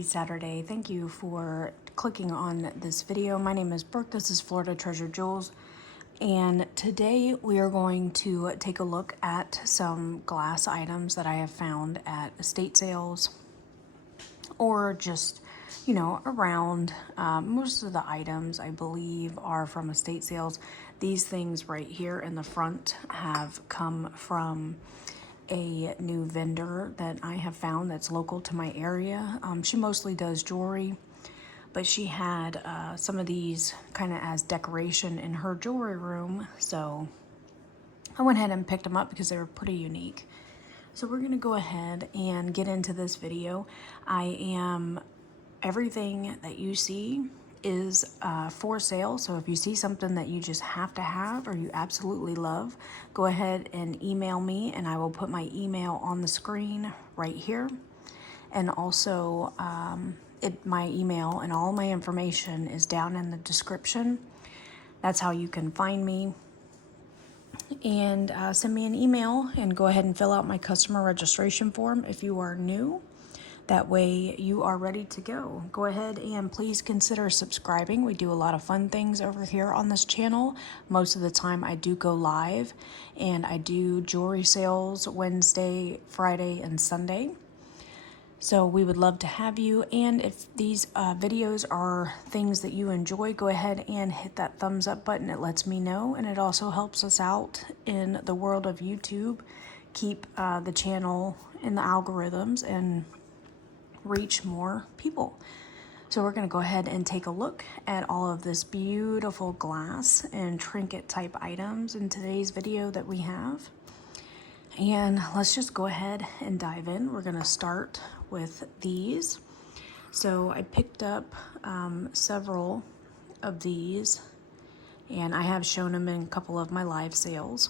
happy Saturday. Thank you for clicking on this video. My name is Brooke. This is Florida Treasure Jewels. And today we are going to take a look at some glass items that I have found at estate sales or just, you know, around. Most of the items I believe are from estate sales. These things right here in the front have come from a new vendor that I have found that's local to my area. She mostly does jewelry, but she had some of these kind of as decoration in her jewelry room. So I went ahead and picked them up because they were pretty unique. So we're gonna go ahead and get into this video. Everything that you see is for sale. So if you see something that you just have to have or you absolutely love, go ahead and email me and I will put my email on the screen right here. And also my email and all my information is down in the description. That's how you can find me. And send me an email and go ahead and fill out my customer registration form if you are new. That way you are ready to go. Go ahead and please consider subscribing. We do a lot of fun things over here on this channel. Most of the time I do go live and I do jewelry sales Wednesday, Friday, and Sunday. So we would love to have you. And if these videos are things that you enjoy, go ahead and hit that thumbs up button. It lets me know and it also helps us out in the world of YouTube. Keep the channel in the algorithms and reach more people. So we're going to go ahead and take a look at all of this beautiful glass and trinket type items in today's video that we have. And let's just go ahead and dive in. We're going to start with these. So I picked up several of these and I have shown them in a couple of my live sales.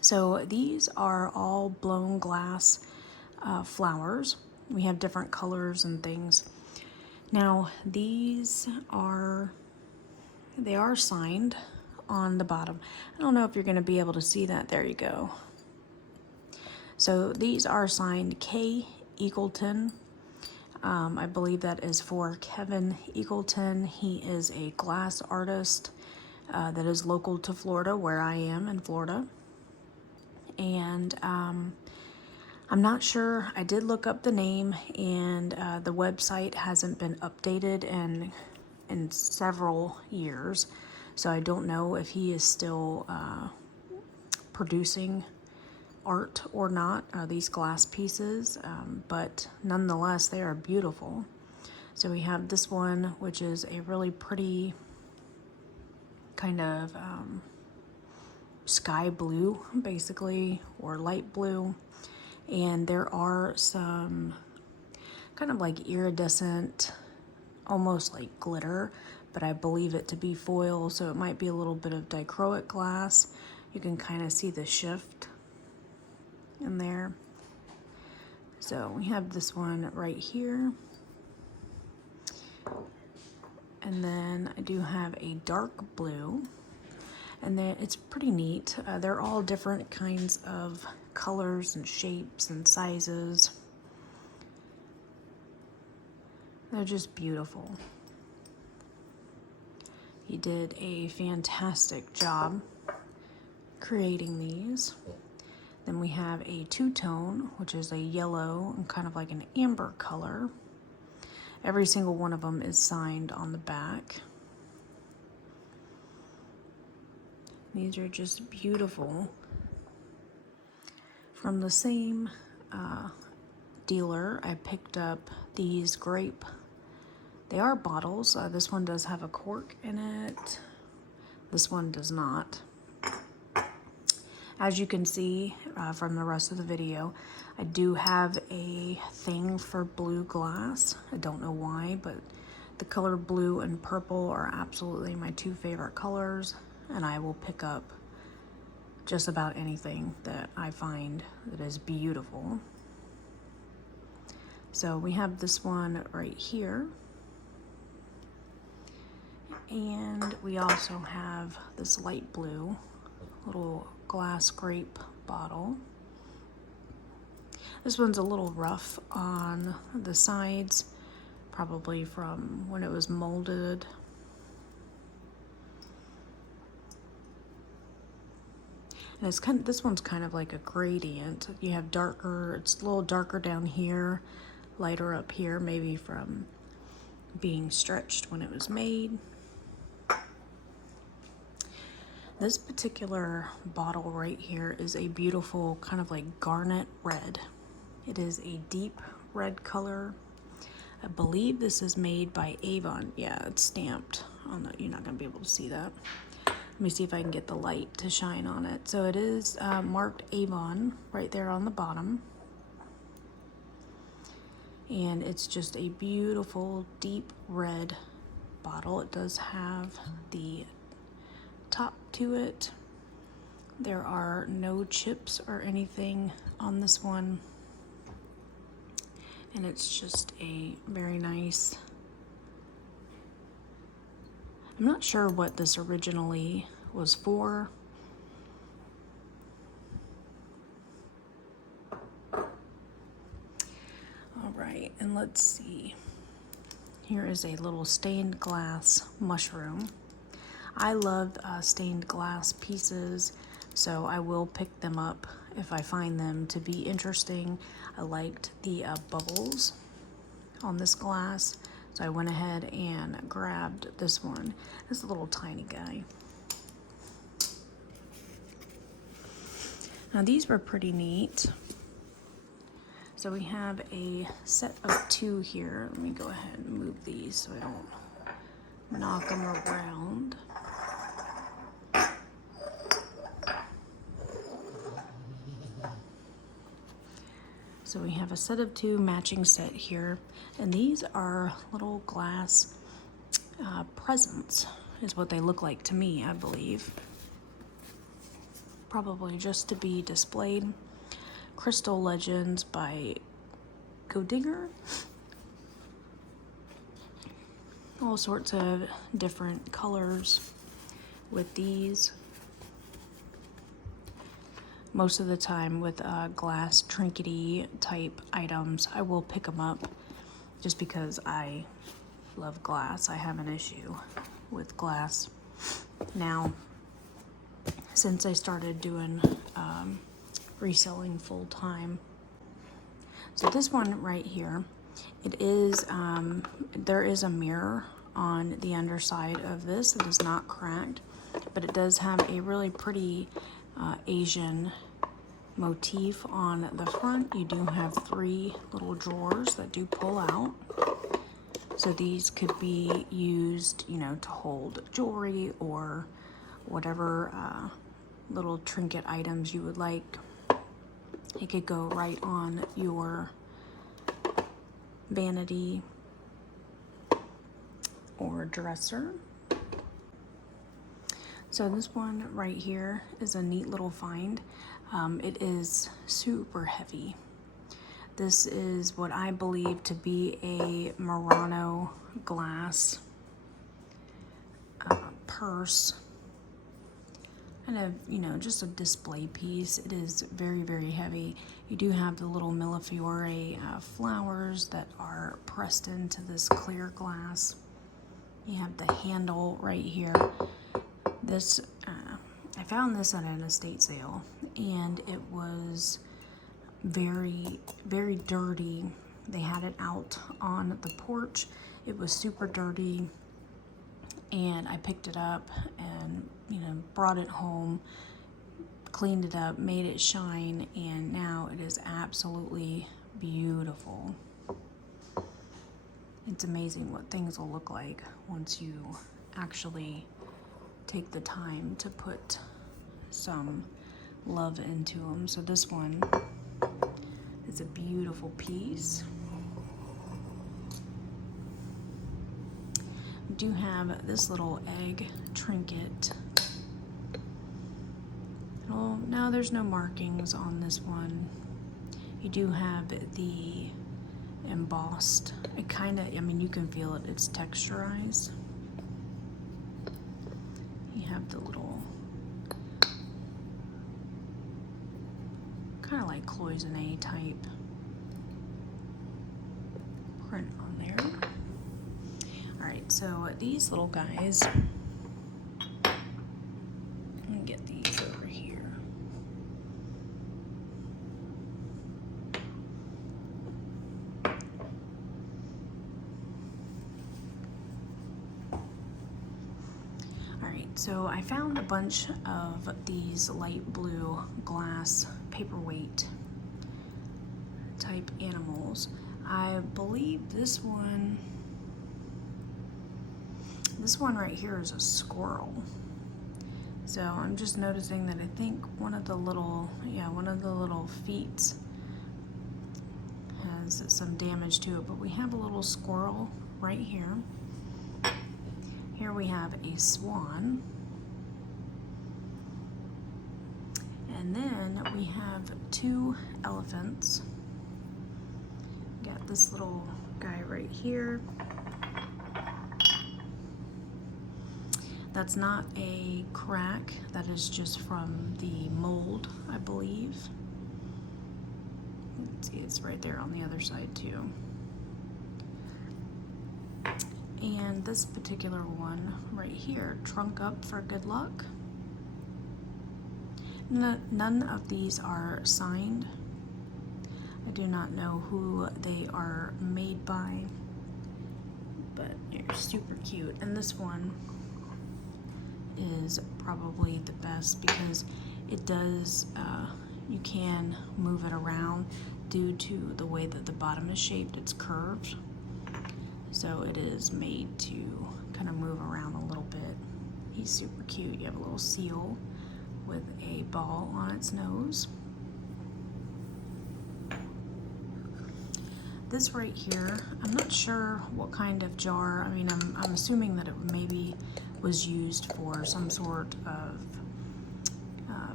So these are all blown glass flowers. We have different colors and things. Now these are signed on the bottom. I don't know if you're going to be able to see that. There you go. So these are signed K. Eagleton. I believe that is for Kevin Eagleton. He is a glass artist that is local to Florida, where I am in Florida. And I'm not sure. I did look up the name and the website hasn't been updated in several years. So I don't know if he is still producing art or not, these glass pieces, but nonetheless, they are beautiful. So we have this one, which is a really pretty kind of sky blue, basically, or light blue. And there are some kind of like iridescent, almost like glitter, but I believe it to be foil, so it might be a little bit of dichroic glass. You can kind of see the shift in there. So we have this one right here. And then I do have a dark blue. And then it's pretty neat. They're all different kinds of colors and shapes and sizes. They're just beautiful. He did a fantastic job creating these. Then we have a two-tone, which is a yellow and kind of like an amber color. Every single one of them is signed on the back. These are just beautiful. From the same dealer, I picked up these grape. They are bottles. This one does have a cork in it. This one does not. As you can see from the rest of the video, I do have a thing for blue glass. I don't know why, but the color blue and purple are absolutely my two favorite colors. And I will pick up just about anything that I find that is beautiful. So we have this one right here. And we also have this light blue little glass grape bottle. This one's a little rough on the sides, probably from when it was molded. And it's kind of, this one's kind of like a gradient. You have darker, it's a little darker down here, lighter up here, maybe from being stretched when it was made. This particular bottle right here is a beautiful kind of like garnet red. It is a deep red color. I believe this is made by Avon. Yeah, it's stamped. Oh no, you're not gonna be able to see that. Let me see if I can get the light to shine on it. So it is marked Avon right there on the bottom. And it's just a beautiful deep red bottle. It does have the top to it. There are no chips or anything on this one. And it's just a very nice, I'm not sure what this originally was for. All right, and let's see. Here is a little stained glass mushroom. I love stained glass pieces, so I will pick them up if I find them to be interesting. I liked the bubbles on this glass, so I went ahead and grabbed this one. It's a little tiny guy. Now these were pretty neat. So we have a set of 2 here. Let me go ahead and move these so I don't knock them around. So we have a set of 2 matching set here, and these are little glass presents, is what they look like to me, I believe. Probably just to be displayed. Crystal Legends by Godinger. All sorts of different colors with these. Most of the time with glass trinkety type items, I will pick them up just because I love glass. I have an issue with glass. Now, since I started doing reselling full time. So this one right here, it is, there is a mirror on the underside of this. It is not cracked, but it does have a really pretty Asian motif on the front. You do have 3 little drawers that do pull out. So these could be used, you know, to hold jewelry or whatever little trinket items you would like. It could go right on your vanity or dresser. So this one right here is a neat little find. It is super heavy. This is what I believe to be a Murano glass purse. Kind of, you know, just a display piece. It is very, very heavy. You do have the little Millefiore flowers that are pressed into this clear glass. You have the handle right here. This, I found this at an estate sale, and it was very, very dirty. They had it out on the porch. It was super dirty, and I picked it up and, you know, brought it home, cleaned it up, made it shine, and now it is absolutely beautiful. It's amazing what things will look like once you actually take the time to put some love into them. So this one is a beautiful piece. We do have this little egg trinket. Oh, now there's no markings on this one. You do have the embossed. It kind of, I mean, you can feel it. It's texturized. You have the little, kind of like Cloisonne type print on there. All right, so these little guys, let me get these over here. All right, so I found a bunch of these light blue glass paperweight type animals. I believe this one right here is a squirrel. So I'm just noticing that I think one of the little feet has some damage to it, but we have a little squirrel right here. Here we have a swan. And then we have two elephants. Got this little guy right here. That's not a crack, that is just from the mold, I believe. Let's see, it's right there on the other side too. And this particular one right here, trunk up for good luck. None of these are signed. I do not know who they are made by, but they're super cute. And this one is probably the best because it does, you can move it around due to the way that the bottom is shaped. It's curved, so it is made to kind of move around a little bit. He's super cute. You have a little seal with a ball on its nose. This right here, I'm not sure what kind of jar. I mean, I'm assuming that it maybe was used for some sort of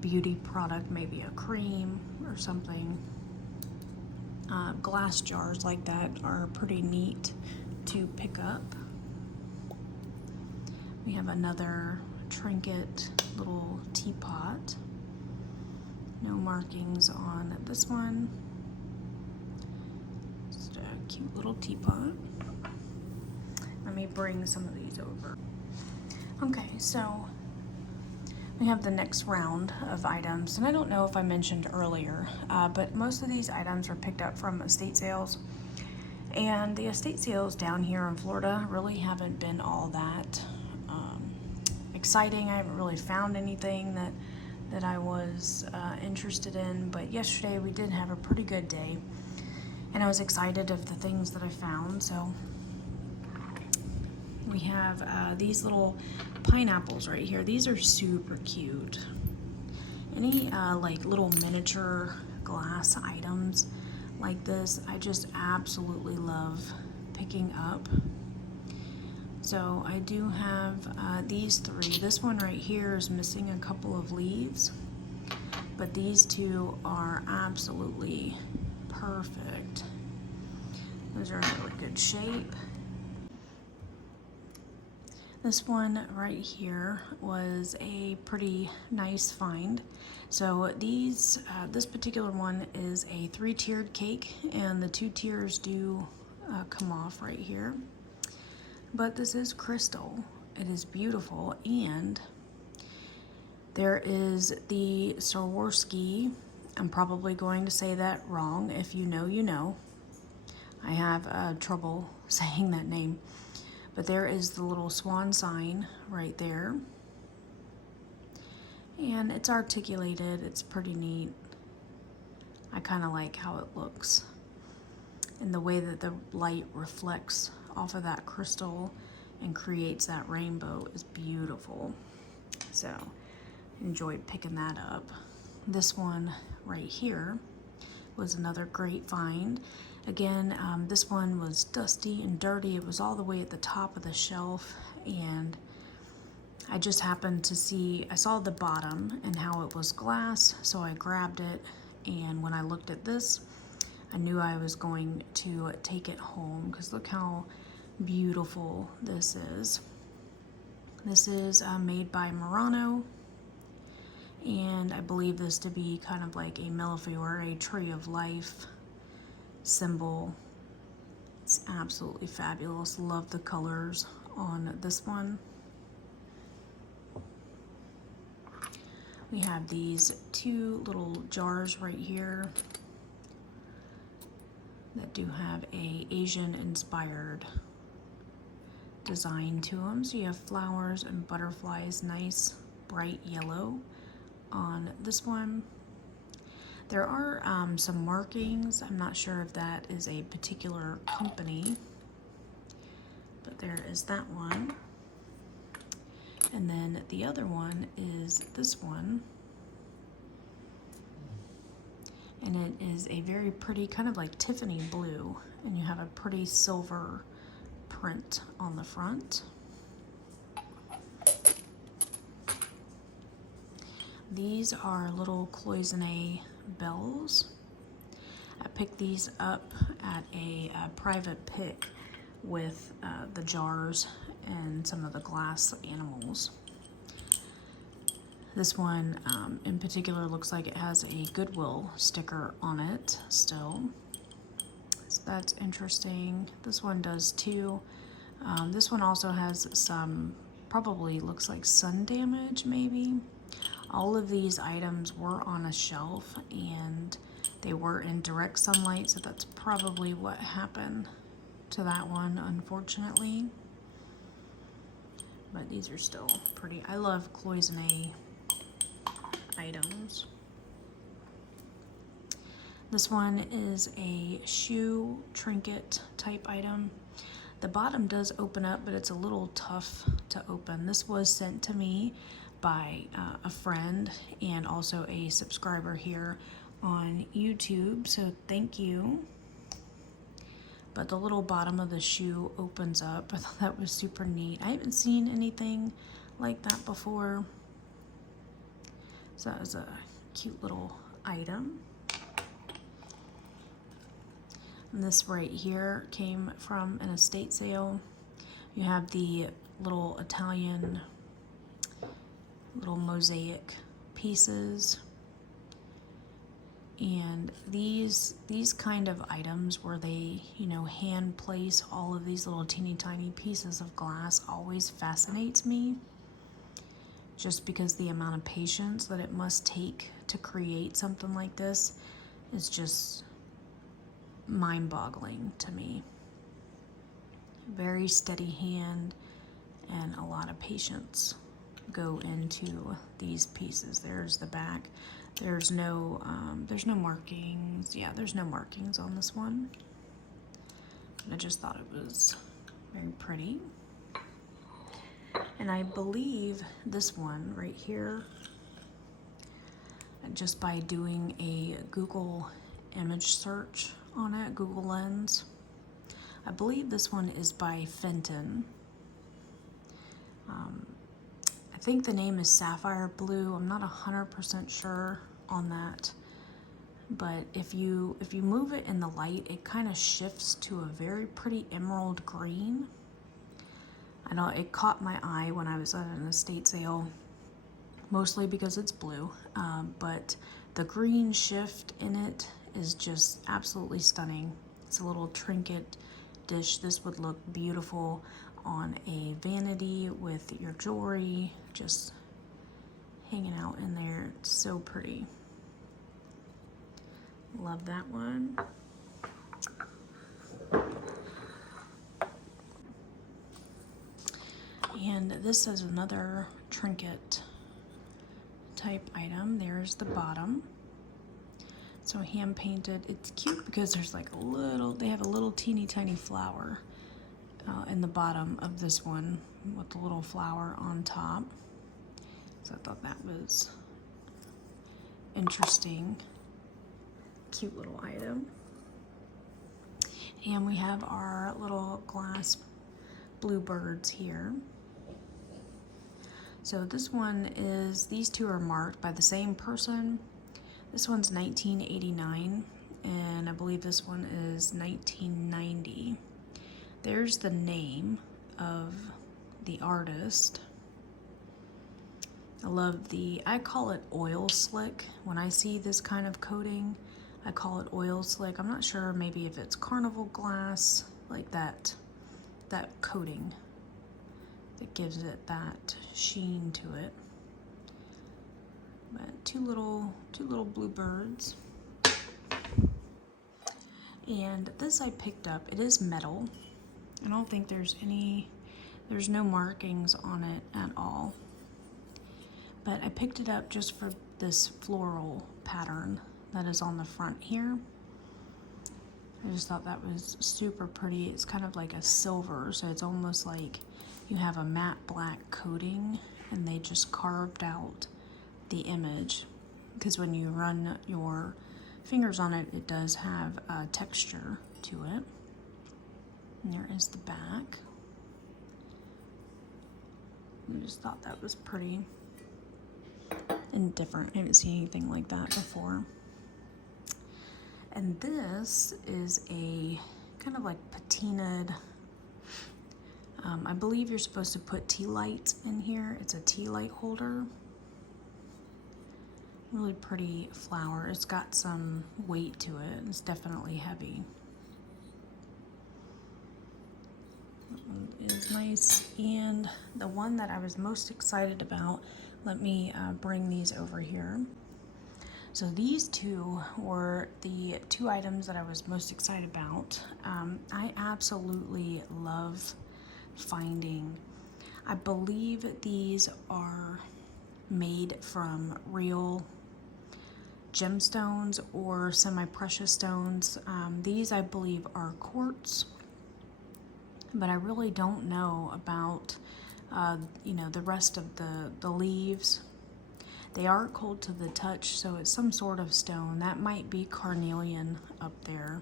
beauty product, maybe a cream or something. Glass jars like that are pretty neat to pick up. We have another Trinket little teapot. No markings on this one. Just a cute little teapot. Let me bring some of these over. Okay, so we have the next round of items, and I don't know if I mentioned earlier, but most of these items are picked up from estate sales, and the estate sales down here in Florida really haven't been all that exciting. I haven't really found anything that I was interested in, but yesterday we did have a pretty good day, and I was excited of the things that I found. So we have these little pineapples right here. These are super cute. Any like little miniature glass items like this, I just absolutely love picking up. So I do have these three. This one right here is missing a couple of leaves, but these two are absolutely perfect. Those are in really good shape. This one right here was a pretty nice find. So these, this particular one is a 3-tiered cake, and the 2 tiers do come off right here. But this is crystal. It is beautiful, and there is the Swarovski. I'm probably going to say that wrong. If you know, you know. I have trouble saying that name. But there is the little swan sign right there. And it's articulated. It's pretty neat. I kind of like how it looks. And the way that the light reflects off of that crystal and creates that rainbow is beautiful. So enjoyed picking that up. This one right here was another great find. Again, this one was dusty and dirty. It was all the way at the top of the shelf, and I just happened to see, I saw the bottom and how it was glass, so I grabbed it, and when I looked at this, I knew I was going to take it home, because look how beautiful this is. This is made by Murano, and I believe this to be kind of like a millefiori, a tree of life symbol. It's It's absolutely fabulous. Love the colors on this one. We have these two little jars right here that do have a Asian inspired design to them. So you have flowers and butterflies, nice bright yellow on this one. There are some markings. I'm not sure if that is a particular company, but there is that one. And then the other one is this one. And it is a very pretty, kind of like Tiffany blue, and you have a pretty silver print on the front. These are little Cloisonne bells. I picked these up at a private pick with the jars and some of the glass animals. This one in particular looks like it has a Goodwill sticker on it still. So that's interesting. This one does too. This one also has some, probably looks like sun damage maybe. All of these items were on a shelf and they were in direct sunlight, so that's probably what happened to that one, unfortunately. But these are still pretty. I love Cloisonne items. This one is a shoe trinket type item. The bottom does open up, but it's a little tough to open. This was sent to me by a friend and also a subscriber here on YouTube, so thank you. But the little bottom of the shoe opens up. I thought that was super neat. I haven't seen anything like that before. So that was a cute little item. And this right here came from an estate sale. You have the little Italian, little mosaic pieces. And these kind of items where they, you know, hand place all of these little teeny tiny pieces of glass always fascinates me. Just because the amount of patience that it must take to create something like this is just mind-boggling to me. Very steady hand and a lot of patience go into these pieces. There's the back. There's no markings. Yeah, there's no markings on this one. I just thought it was very pretty. And I believe this one right here, just by doing a Google image search on it, Google Lens, I believe this one is by Fenton. I think the name is Sapphire Blue. I'm not 100% sure on that. But if you move it in the light, it kind of shifts to a very pretty emerald green. I know it caught my eye when I was at an estate sale, mostly because it's blue, but the green shift in it is just absolutely stunning. It's a little trinket dish. This would look beautiful on a vanity with your jewelry just hanging out in there. It's so pretty. Love that one. And this is another trinket type item. There's the bottom. So hand painted. It's cute because there's like a little, they have a little teeny tiny flower in the bottom of this one with the little flower on top. So I thought that was interesting. Cute little item. And we have our little glass bluebirds here. So this one is, these two are marked by the same person. This one's 1989, and I believe this one is 1990. There's the name of the artist. I call it oil slick. When I see this kind of coating, I call it oil slick. I'm not sure maybe if it's carnival glass like that coating that gives it that sheen to it. But two little blue birds. And this I picked up. It is metal. I don't think there's no markings on it at all. But I picked it up just for this floral pattern that is on the front here. I just thought that was super pretty. It's kind of like a silver, so it's almost like you have a matte black coating and they just carved out the image, because when you run your fingers on it, it does have a texture to it. And there is the back. I just thought that was pretty and different. I haven't seen anything like that before. And this is a kind of like patinaed, I believe you're supposed to put tea lights in here. It's a tea light holder. Really pretty flower. It's got some weight to it. It's definitely heavy. That one is nice. And the one that I was most excited about, let me bring these over here. So these two were the two items that I was most excited about. I absolutely love finding, I believe these are made from real gemstones or semi-precious stones. These I believe are quartz, but I really don't know about the rest of the leaves. They are cold to the touch, so it's some sort of stone. That might be carnelian up there.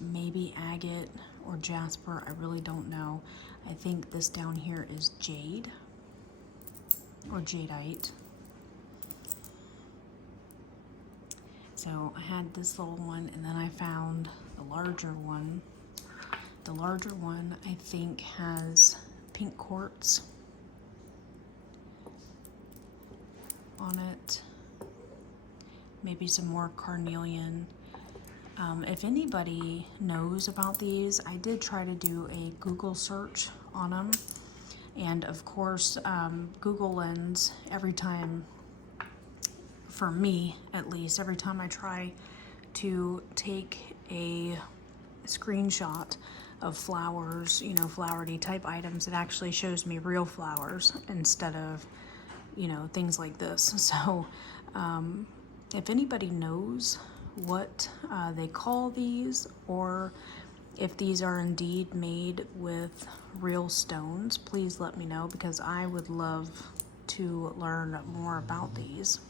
Maybe agate or jasper, I really don't know. I think this down here is jade or jadeite. So I had this little one, and then I found the larger one. The larger one I think has pink quartz on it, maybe some more carnelian. If anybody knows about these, I did try to do a Google search on them, and of course Google Lens, every time, for me at least, every time I try to take a screenshot of flowers, flowery type items, it actually shows me real flowers instead of things like this. So if anybody knows what they call these, or if these are indeed made with real stones, please let me know, because I would love to learn more about these.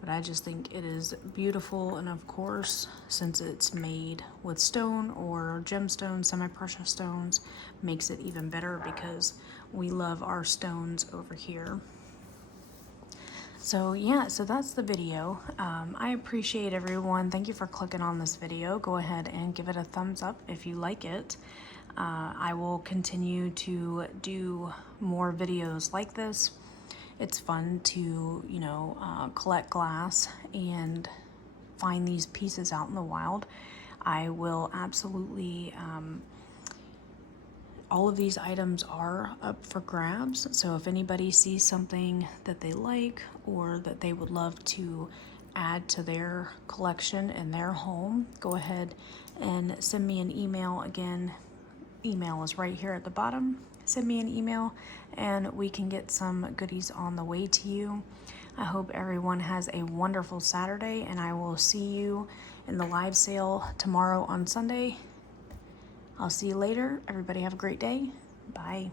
But I just think it is beautiful, and of course, since it's made with stone or gemstones, semi-precious stones, makes it even better, because we love our stones over here. So yeah, so that's the video. I appreciate everyone. Thank you for clicking on this video. Go ahead and give it a thumbs up if you like it. I will continue to do more videos like this. It's fun to, collect glass and find these pieces out in the wild. I will absolutely, all of these items are up for grabs. So if anybody sees something that they like or that they would love to add to their collection in their home, go ahead and send me an email. Again, email is right here at the bottom. Send me an email and we can get some goodies on the way to you. I hope everyone has a wonderful Saturday, and I will see you in the live sale tomorrow on Sunday. I'll see you later. Everybody have a great day. Bye.